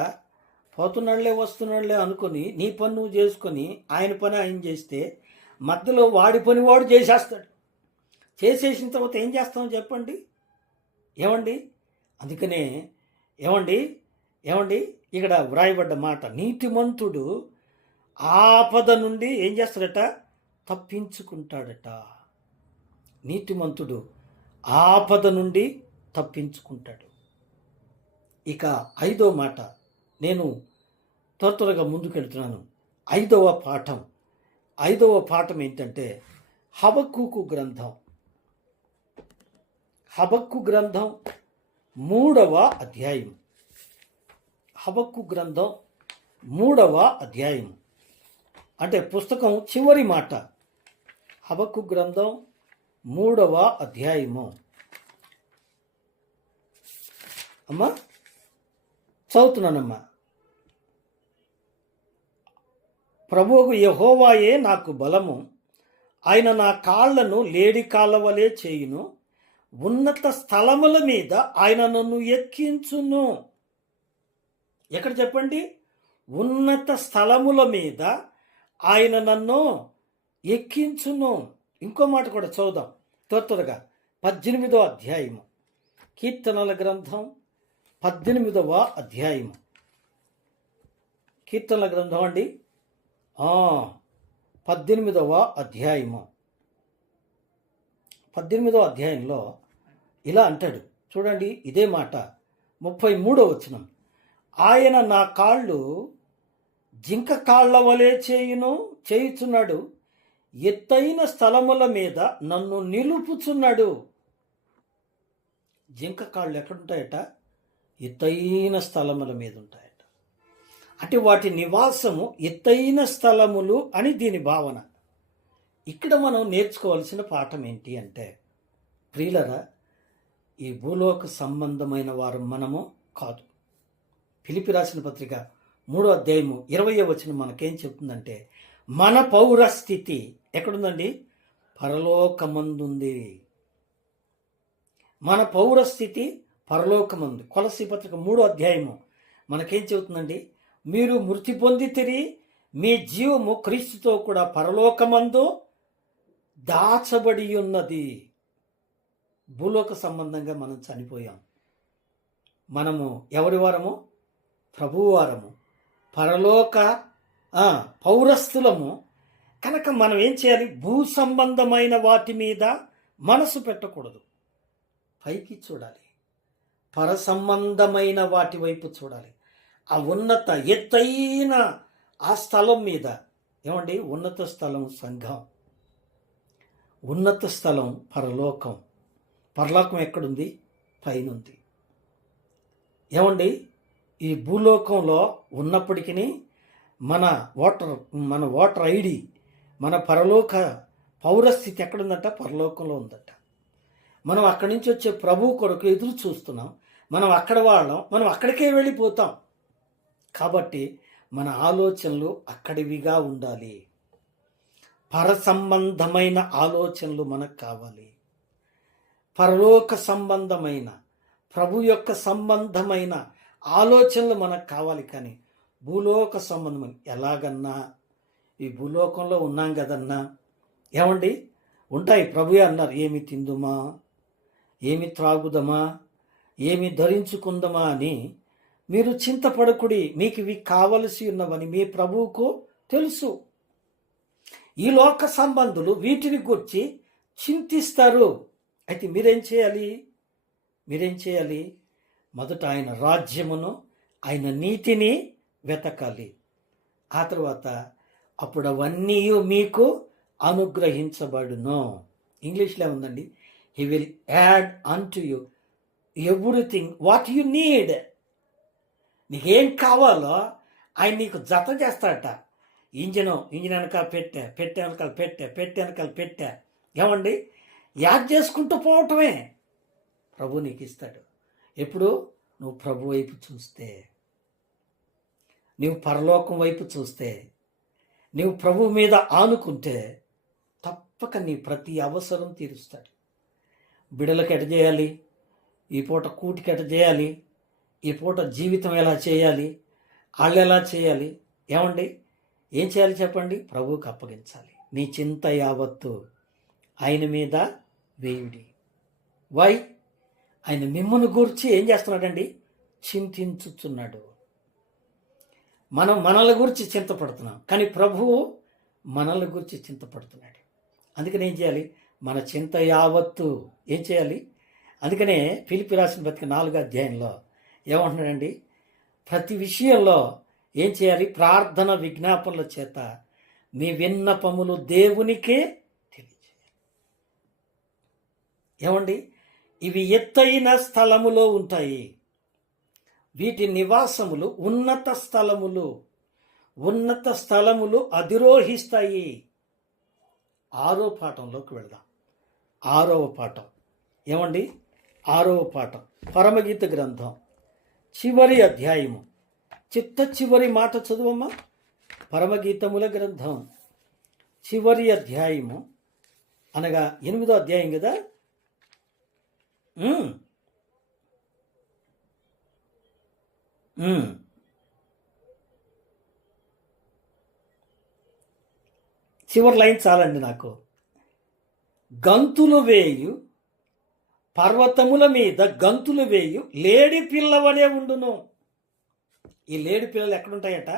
పోతున్నాళ్లే వస్తున్నాళ్లే అనుకొని నీ పని నువ్వు చేసుకొని ఆయన పని ఆయన చేస్తే మధ్యలో వాడి పని వాడు చేసేస్తాడు. చేసేసిన తర్వాత ఏం చేస్తామో చెప్పండి. ఏమండి, అందుకనే ఏమండి ఇక్కడ వ్రాయబడ్డ మాట, నీతిమంతుడు ఆపద నుండి ఏం చేస్తాడట? తప్పించుకుంటాడట. నీతిమంతుడు ఆపద నుండి తప్పించుకుంటాడు. ఇక 5వ మాట, నేను త్వరగా ముందుకెళ్తున్నాను. 5వ పాఠం ఏంటంటే హబక్కూకు గ్రంథం 3వ అధ్యాయం. హబక్కూ గ్రంథం 3వ అధ్యాయం అంటే పుస్తకం చివరి మాట. హబక్కూ గ్రంథం 3వ అధ్యాయము. అమ్మా చదువుతున్నానమ్మా. ప్రభువు యెహోవాయే నాకు బలము, ఆయన నా కాళ్లను లేడి కాళ్ళ వలె చేయును, ఉన్నత స్థలముల మీద ఆయన నన్ను ఎక్కించును. ఎక్కడ చెప్పండి? ఉన్నత స్థలముల మీద ఆయన నన్ను ఎక్కించును. ఇంకో మాట కూడా చదువుదాం త్వరగా. 18వ అధ్యాయము, కీర్తనల గ్రంథం 18వ అధ్యాయము. కీర్తనల గ్రంథం అండి 18వ అధ్యాయము. 18వ అధ్యాయంలో ఇలా అంటాడు చూడండి, ఇదే మాట 33వ వచనం. ఆయన నా కాళ్ళు జింక కాళ్ల వలె చేయుచున్నాడు, ఎత్తైన స్థలముల మీద నన్ను నిలుపుచున్నాడు. జింక కాళ్ళు ఎక్కడుంటాయట? ఎత్తైన స్థలముల మీద ఉంటాయట. అంటే వాటి నివాసము ఎత్తైన స్థలములు అని దీని భావన. ఇక్కడ మనం నేర్చుకోవాల్సిన పాఠం ఏంటి అంటే, ప్రియులరా, ఈ భూలోక సంబంధమైన వారు మనము కాదు. ఫిలిప్పీ రాసిన పత్రిక 3వ అధ్యాయము 20వ వచనం మనకేం చెప్తుందంటే, మన పౌరస్థితి ఎక్కడుందండి? పరలోకమందుంది. మన పౌరస్థితి పరలోకమందు. కొలస్సీ పత్రిక 3వ అధ్యాయము మనకేం చెబుతుందండి? మీరు మృతి పొందితిరి, మీ జీవము క్రీస్తుతో కూడా పరలోకమందు దాచబడి ఉన్నది. భూలోక సంబంధంగా మనం చనిపోయాం. మనము ఎవరి వారము? ప్రభువు వారము, పరలోక పౌరస్థులము. కనుక మనం ఏం చేయాలి? భూ సంబంధమైన వాటి మీద మనసు పెట్టకూడదు, పైకి చూడాలి. పర సంబంధమైన వాటి వైపు చూడాలి. ఆ ఉన్నత ఎత్తైన ఆ స్థలం మీద, ఏమండి? ఉన్నత స్థలం సంఘం, ఉన్నత స్థలం పరలోకం. పరలోకం ఎక్కడుంది? పైనుంది. ఏమండి? ఈ భూలోకంలో ఉన్నప్పటికీ మన ఓటర్ ఐడి, మన పరలోక పౌరస్థితి ఎక్కడుందట? పరలోకంలో ఉందట. మనం అక్కడి నుంచి వచ్చే ప్రభు కొరకు ఎదురు చూస్తున్నాం. మనం అక్కడ వాళ్ళం, మనం అక్కడికే వెళ్ళిపోతాం. కాబట్టి మన ఆలోచనలు అక్కడివిగా ఉండాలి. పర సంబంధమైన ఆలోచనలు మనకు కావాలి. పరలోక సంబంధమైన, ప్రభు యొక్క సంబంధమైన ఆలోచనలు మనకు కావాలి. కానీ భూలోక సంబంధమైన ఎలాగన్నా, ఈ భూలోకంలో ఉన్నాం కదన్నా, ఏమండి? ఉంటాయి. ప్రభువే అన్నారు, ఏమి తిందుమా, ఏమి త్రాగుదమా, ఏమి ధరించుకుందమా అని మీరు చింతపడకుడి, మీకు ఇవి కావలసి ఉన్నవని మీ ప్రభువుకు తెలుసు. ఈ లోక సంబంధులు వీటిని గురించి చింతిస్తారు. అయితే మీరేం చేయాలి? మొదట ఆయన రాజ్యమును, ఆయన నీతిని వెతకాలి. ఆ తర్వాత అప్పుడు అవన్నీ మీకు అనుగ్రహించబడును. ఇంగ్లీష్లో ఉందండి, he will add unto you everything what you need. నీకేం కావాలో ఆయన నీకు జత చేస్తాడట. ఇంజిన్ వెనకాల పెట్టే వెనకాల పెట్టే ఏమండి? యాడ్ చేసుకుంటూ పోవటమే. ప్రభు నీకు ఇస్తాడు. ఎప్పుడు? నువ్వు ప్రభు వైపు చూస్తే, నువ్వు పరలోకం వైపు చూస్తే, నువ్వు ప్రభు మీద ఆనుకుంటే తప్పక నీ ప్రతి అవసరం తీరుస్తాడు. బిడలకు ఎట చేయాలి, ఈ పూట కూటికి ఎట చేయాలి, ఈ పూట జీవితం ఎలా చేయాలి, వాళ్ళు ఎలా చేయాలి, ఏమండి? ఏం చేయాలి చెప్పండి? ప్రభువుకి అప్పగించాలి. నీ చింత యావత్తు ఆయన మీద వేయుడి. వై? ఆయన మిమ్మల్ని గూర్చి ఏం చేస్తున్నాడండి? చింతించుచున్నాడు. మనం మనల గురించి చింతపడుతున్నాం, కానీ ప్రభువు మనల గురించి చింతపడుతున్నాడు. అందుకని ఏం చేయాలి? మన చింత యావత్తు ఏం చేయాలి? అందుకనే ఫిలిప్పీ రాసిన పత్రిక 4వ అధ్యాయంలో ఏమంటున్నాడండి? ప్రతి విషయంలో ఏం చేయాలి? ప్రార్థన విజ్ఞాపనల చేత మీ విన్నపములు దేవునికే తెలియజేయాలి. ఏమండి? ఇవి ఎత్తైన స్థలములో ఉంటాయి. వీటి నివాసములు ఉన్నత స్థలములు అధిరోహిస్తాయి. 6వ పాఠంలోకి వెళదాం. 6వ పాఠం ఏమండి? 6వ పాఠం పరమగీత గ్రంథం చివరి అధ్యాయము. చివరి మాట చదువమ్మా. పరమగీతముల గ్రంథం చివరి అధ్యాయము అనగా 8వ అధ్యాయం కదా. చివరి లైన్ చాలండి నాకు. గంతులు వేయు పర్వతముల మీద గంతులు వేయు లేడి పిల్లవలే ఉండును. ఈ లేడి పిల్లలు ఎక్కడుంటాయట?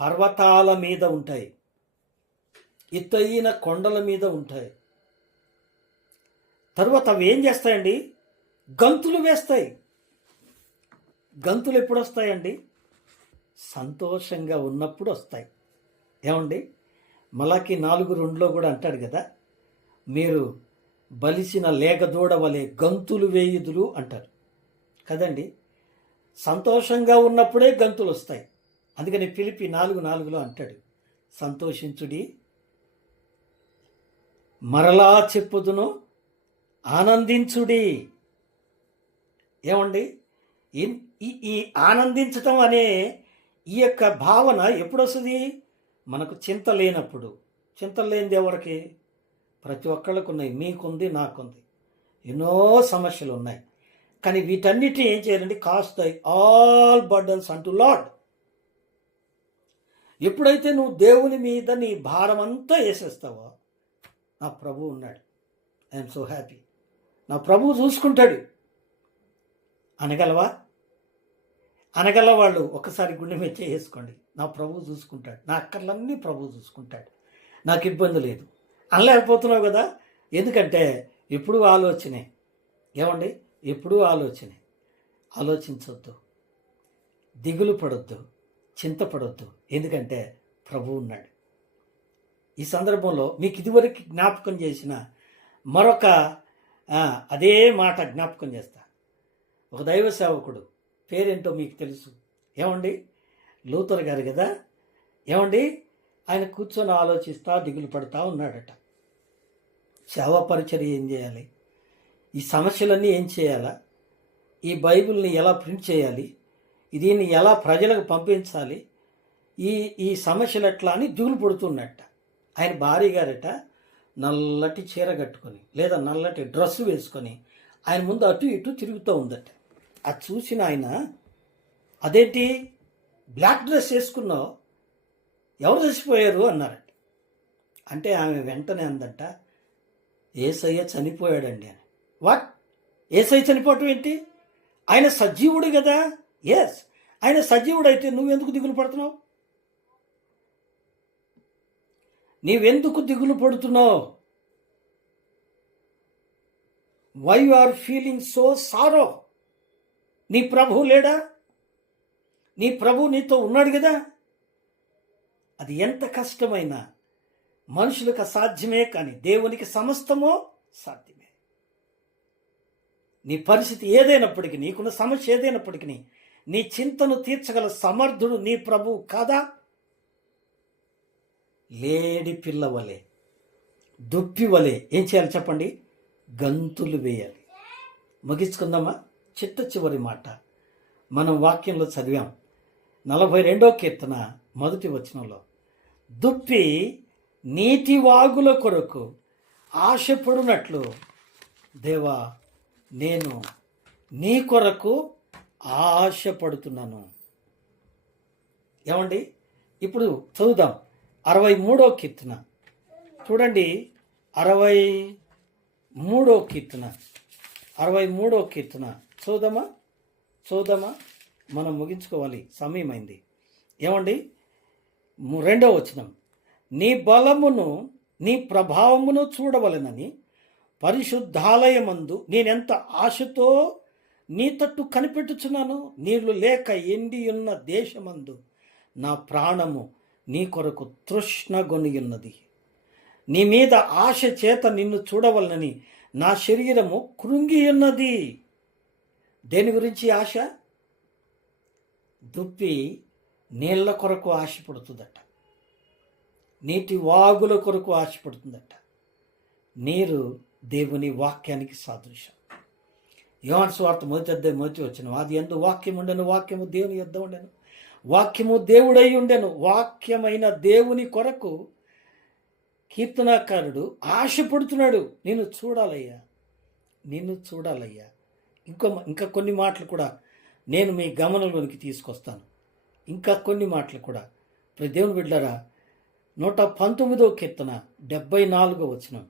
పర్వతాల మీద ఉంటాయి, ఎత్తైన కొండల మీద ఉంటాయి. తరువాత అవి ఏం చేస్తాయండి? గంతులు వేస్తాయి. గంతులు ఎప్పుడు వస్తాయండి? సంతోషంగా ఉన్నప్పుడు వస్తాయి. ఏమండి? మలాకి 4:2లో కూడా అంటాడు కదా, మీరు బలిసిన లేగదూడ వలె గంతులు వేయుదురు అంటారు కదండి. సంతోషంగా ఉన్నప్పుడే గంతులు వస్తాయి. అందుకని ఫిలిప్పీ 4:4లో అంటాడు, సంతోషించుడి, మరలా చెప్పుదును, ఆనందించుడి. ఏమండి? ఈ ఆనందించటం అనే ఈ యొక్క భావన ఎప్పుడు వస్తుంది? మనకు చింత లేనప్పుడు. చింత లేనిది ఎవరికి? ప్రతి ఒక్కళ్ళకు ఉన్నాయి. మీకుంది, నాకుంది. ఎన్నో సమస్యలు ఉన్నాయి. కానీ వీటన్నిటిని ఏం చేయాలండి? కాస్ట్ దై ఆల్ బర్డన్స్ అంటూ లార్డ్. ఎప్పుడైతే నువ్వు దేవుని మీద నీ భారం అంతా వేసేస్తావో, నా ప్రభువు ఉన్నాడు, ఐఎమ్ సో హ్యాపీ, నా ప్రభువు చూసుకుంటాడు అనగలవా? అనగల వాళ్ళు ఒకసారి గుండె మీద చేసుకోండి. నా ప్రభువు చూసుకుంటాడు, నా అక్కర్లన్నీ ప్రభువు చూసుకుంటాడు, నాకు ఇబ్బంది లేదు అనలేకపోతున్నావు కదా. ఎందుకంటే ఎప్పుడు ఆలోచనే. ఏమండి? ఎప్పుడూ ఆలోచించొద్దు, దిగులు పడొద్దు, చింతపడొద్దు. ఎందుకంటే ప్రభువు ఉన్నాడు. ఈ సందర్భంలో మీకు ఇదివరకు జ్ఞాపకం చేసిన మరొక అదే మాట జ్ఞాపకం చేస్తా. ఒక దైవ సేవకుడు, పేరేంటో మీకు తెలుసు. ఏమండి? లూథర్ గారు కదా. ఏమండి? ఆయన కూర్చొని ఆలోచిస్తా దిగులు పడుతూ ఉన్నాడట. సేవా పరిచర్య ఏం చేయాలి? ఈ సమస్యలన్నీ ఏం చేయాలా? ఈ బైబిల్ని ఎలా ప్రింట్ చేయాలి? దీన్ని ఎలా ప్రజలకు పంపించాలి? ఈ సమస్యలు ఎట్లా అని దిగులు పడుతున్నట్ట. ఆయన భార్య గారట నల్లటి చీర కట్టుకొని లేదా నల్లటి డ్రెస్సు వేసుకొని ఆయన ముందు అటు ఇటు తిరుగుతూ ఉందట. అది చూసిన ఆయన, అదేంటి బ్లాక్ డ్రెస్ వేసుకున్నావు, ఎవరు చచ్చిపోయారు అన్నారట. అంటే ఆమె వెంటనే అందంట, యేసయ్య చనిపోయాడండి అని. వాట్? యేసయ్య చనిపోవటం ఏంటి? ఆయన సజీవుడు కదా. ఎస్, ఆయన సజీవుడు అయితే నువ్వెందుకు దిగులు పడుతున్నావు? నీవెందుకు దిగులు పడుతున్నావు? Why you are feeling so sorrow? నీ ప్రభువు లేడా? నీ ప్రభువు నీతో ఉన్నాడు కదా. అది ఎంత కష్టమైనా మనుషులకు అసాధ్యమే, కానీ దేవునికి సమస్తమో సాధ్యమే. నీ పరిస్థితి ఏదైనప్పటికీ, నీకున్న సమస్య ఏదైనప్పటికీ నీ చింతను తీర్చగల సమర్థుడు నీ ప్రభువు కాదా? లేడి పిల్ల వలె, దుప్పి వలె ఏం చేయాలి చెప్పండి? గంతులు వేయాలి. ముగించుకుందామా? చిట్ట చివరి మాట మనం వాక్యంలో చదివాం. 42వ కీర్తన 1వ వచనంలో, దుప్పి నీటి వాగుల కొరకు ఆశపడునట్లు దేవా నేను నీ కొరకు ఆశపడుతున్నాను. ఏమండి? ఇప్పుడు చదువుదాం 63వ కీర్తన. చూడండి 63వ కీర్తన చూద్దామా? మనం ముగించుకోవాలి, సమయం అయింది. ఏమండి? 2వ వచనం, నీ బలమును నీ ప్రభావమును చూడవలెనని పరిశుద్ధాలయమందు నేనెంత ఆశతో నీ తట్టు కనిపెట్టుచున్నాను. నీళ్లు లేక ఎండి ఉన్న దేశమందు నా ప్రాణము నీ కొరకు తృష్ణగొనియున్నది. నీ మీద ఆశ చేత నిన్ను చూడవలనని నా శరీరము కృంగియున్నది. దేని గురించి ఆశ? దుప్పి నీళ్ల కొరకు ఆశపడుతుందట, నీటి వాగుల కొరకు ఆశపడుతుందట. నీరు దేవుని వాక్యానికి సాదృశ్యం. యోహాను సువార్త 1:1 వచ్చిన, ఆది యందు వాక్యం ఉండెను, వాక్యము దేవుని యొద్ద ఉండెను, వాక్యము దేవుడై ఉండెను. వాక్యమైన దేవుని కొరకు కీర్తనాకారుడు ఆశపడుతున్నాడు. నిన్ను చూడాలయ్యా. ఇంకా కొన్ని మాటలు కూడా నేను మీ గమనంలోనికి తీసుకొస్తాను. ఇంకా కొన్ని మాటలు కూడా. దేవుని బిడ్డలారా, 119వ కీర్తన 74వ వచనం,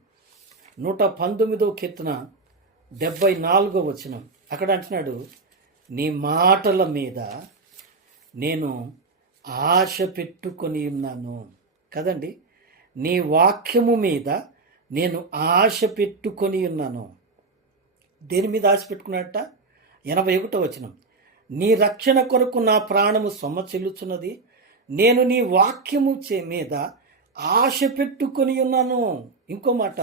119వ కీర్తన 74వ వచనం. అక్కడ అంటున్నాడు, నీ మాటల మీద నేను ఆశ పెట్టుకొని ఉన్నాను. కదండి? నీ వాక్యము మీద నేను ఆశ పెట్టుకొని ఉన్నాను. దేని మీద ఆశ పెట్టుకున్నట్ట? 81వ వచనం, నీ రక్షణ కొరకు నా ప్రాణము సొమ్మచెల్లుచున్నది, నేను నీ వాక్యము మీద ఆశ పెట్టుకొని ఉన్నాను. ఇంకో మాట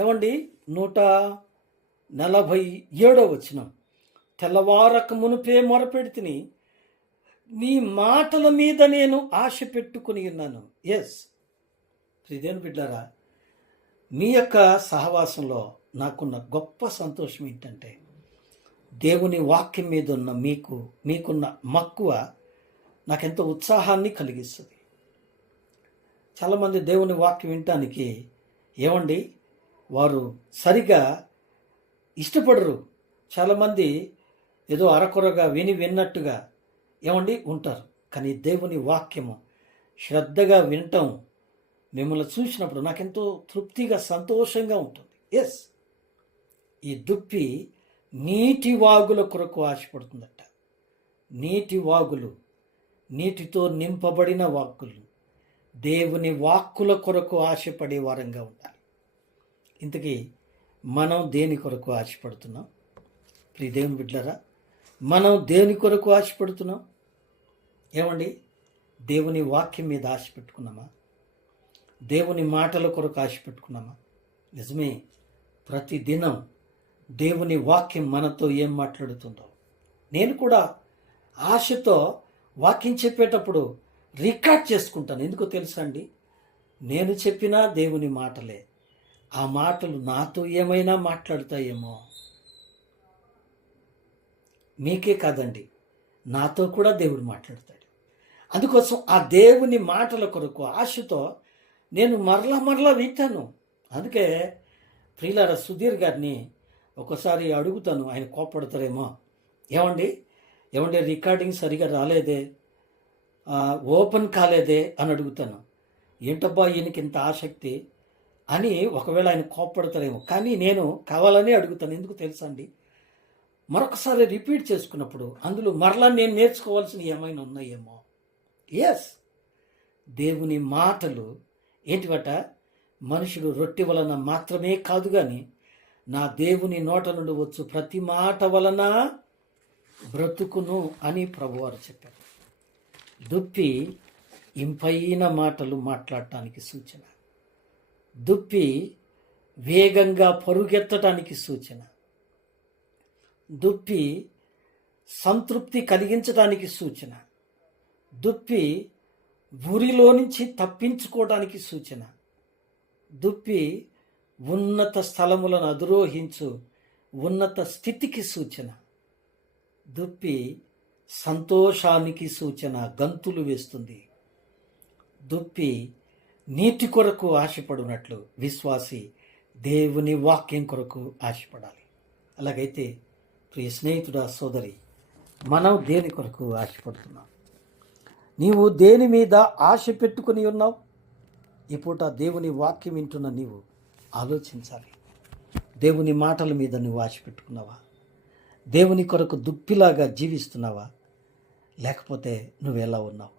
ఏమండి? 147వ వచనం, తెల్లవారక మునుపే మొరపెడితిని, నీ మాటల మీద నేను ఆశ పెట్టుకుని ఉన్నాను. ఎస్, దేవుని బిడ్డారా, మీ యొక్క సహవాసంలో నాకున్న గొప్ప సంతోషం ఏంటంటే, దేవుని వాక్యం మీద ఉన్న మీకున్న మక్కువ నాకెంతో ఉత్సాహాన్ని కలిగిస్తుంది. చాలామంది దేవుని వాక్యం వినటానికి ఏమండి వారు సరిగా ఇష్టపడరు. చాలామంది ఏదో అరకొరగా విన్నట్టుగా ఏమండి ఉంటారు. కానీ దేవుని వాక్యము శ్రద్ధగా వినటం మిమ్మల్ని చూసినప్పుడు నాకెంతో తృప్తిగా సంతోషంగా ఉంటుంది. ఎస్, ఈ దుప్పి నీటి వాగుల కొరకు ఆశపడుతుందట. నీటి వాగులు, నీటితో నింపబడిన వాక్కులు, దేవుని వాక్కుల కొరకు ఆశపడే వారంగా ఉండాలి. ఇంతకీ మనం దేని కొరకు ఆశపడుతున్నాం? ప్రియ దేవుని బిడ్డలారా, మనం దేని కొరకు ఆశపడుతున్నాం? ఏమండి, దేవుని వాక్యం మీద ఆశ పెట్టుకున్నామా? దేవుని మాటల కొరకు ఆశ పెట్టుకున్నామా? నిజమే, ప్రతిదినం దేవుని వాక్యం మనతో ఏం మాట్లాడుతుందో. నేను కూడా ఆశతో వాక్యం చెప్పేటప్పుడు రికార్డ్ చేసుకుంటాను. ఎందుకో తెలుసా అండి, నేను చెప్పినా దేవుని మాటలే. ఆ మాటలు నాతో ఏమైనా మాట్లాడతాయేమో. మీకే కాదండి, నాతో కూడా దేవుడు మాట్లాడతాడు. అందుకోసం ఆ దేవుని మాటల కొరకు ఆశతో నేను మరలా వింటాను. అందుకే ప్రియులారా, సుధీర్ గారిని ఒకసారి అడుగుతాను, ఆయన కోప్పడతారేమో. ఏమండి రికార్డింగ్ సరిగా రాలేదే, ఓపెన్ కాలేదే అని అడుగుతాను. ఏంటబ్బా ఈయనకి ఇంత ఆసక్తి అని ఒకవేళ ఆయన కోప్పడతారేమో. కానీ నేను కావాలని అడుగుతాను. ఎందుకు తెలుసా అండి, మరొకసారి రిపీట్ చేసుకున్నప్పుడు అందులో మరలా నేను నేర్చుకోవాల్సినవి ఏమైనా ఉన్నాయేమో. ఎస్, దేవుని మాటలు ఏంటివట, మనుషుడు రొట్టె వలన మాత్రమే కాదు కానీ నా దేవుని నోట నుండి వచ్చు ప్రతి మాట వలన బ్రతుకును అని ప్రభువారు చెప్పారు. దుప్పి ఇంపైన మాటలు మాట్లాడటానికి సూచన. దుప్పి వేగంగా పరుగెత్తడానికి సూచన. దుప్పి సంతృప్తి కలిగించడానికి సూచన. దుప్పి ఉరిలో నుంచి తప్పించుకోవడానికి సూచన. దుప్పి ఉన్నత స్థలములను అధిరోహించు ఉన్నత స్థితికి సూచన. దుప్పి సంతోషానికి సూచన, గంతులు వేస్తుంది. దుప్పి నీటి కొరకు ఆశపడినట్లు విశ్వాసి దేవుని వాక్యం కొరకు ఆశపడాలి. అలాగైతే ప్రియ స్నేహితుడా, సోదరి, మనం దేని కొరకు ఆశపడుతున్నాం? నీవు దేని మీద ఆశ పెట్టుకుని ఉన్నావు? ఈ పూట దేవుని వాక్యం వింటున్న నీవు ఆలోచించాలి. దేవుని మాటల మీద నువ్వు ఆశ పెట్టుకున్నావా? దేవుని కొరకు దుప్పిలాగా జీవిస్తున్నావా? లేకపోతే నువ్వెలా ఉన్నావు?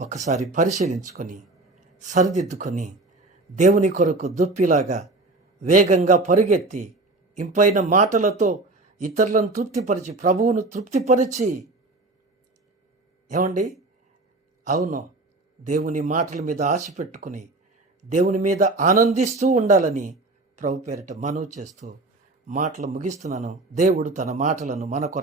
ఒకసారి పరిశీలించుకొని సరిదిద్దుకొని దేవుని కొరకు దుప్పిలాగా వేగంగా పరుగెత్తి ఇంపైన మాటలతో ఇతరులను తృప్తిపరిచి ప్రభువును తృప్తిపరిచి, ఏమండి, అవును, దేవుని మాటల మీద ఆశ పెట్టుకుని దేవుని మీద ఆనందిస్తూ ఉండాలని ప్రభు పేరిట మనవి చేస్తూ మాటలు ముగిస్తున్నాను. దేవుడు తన మాటలను మన కొరకు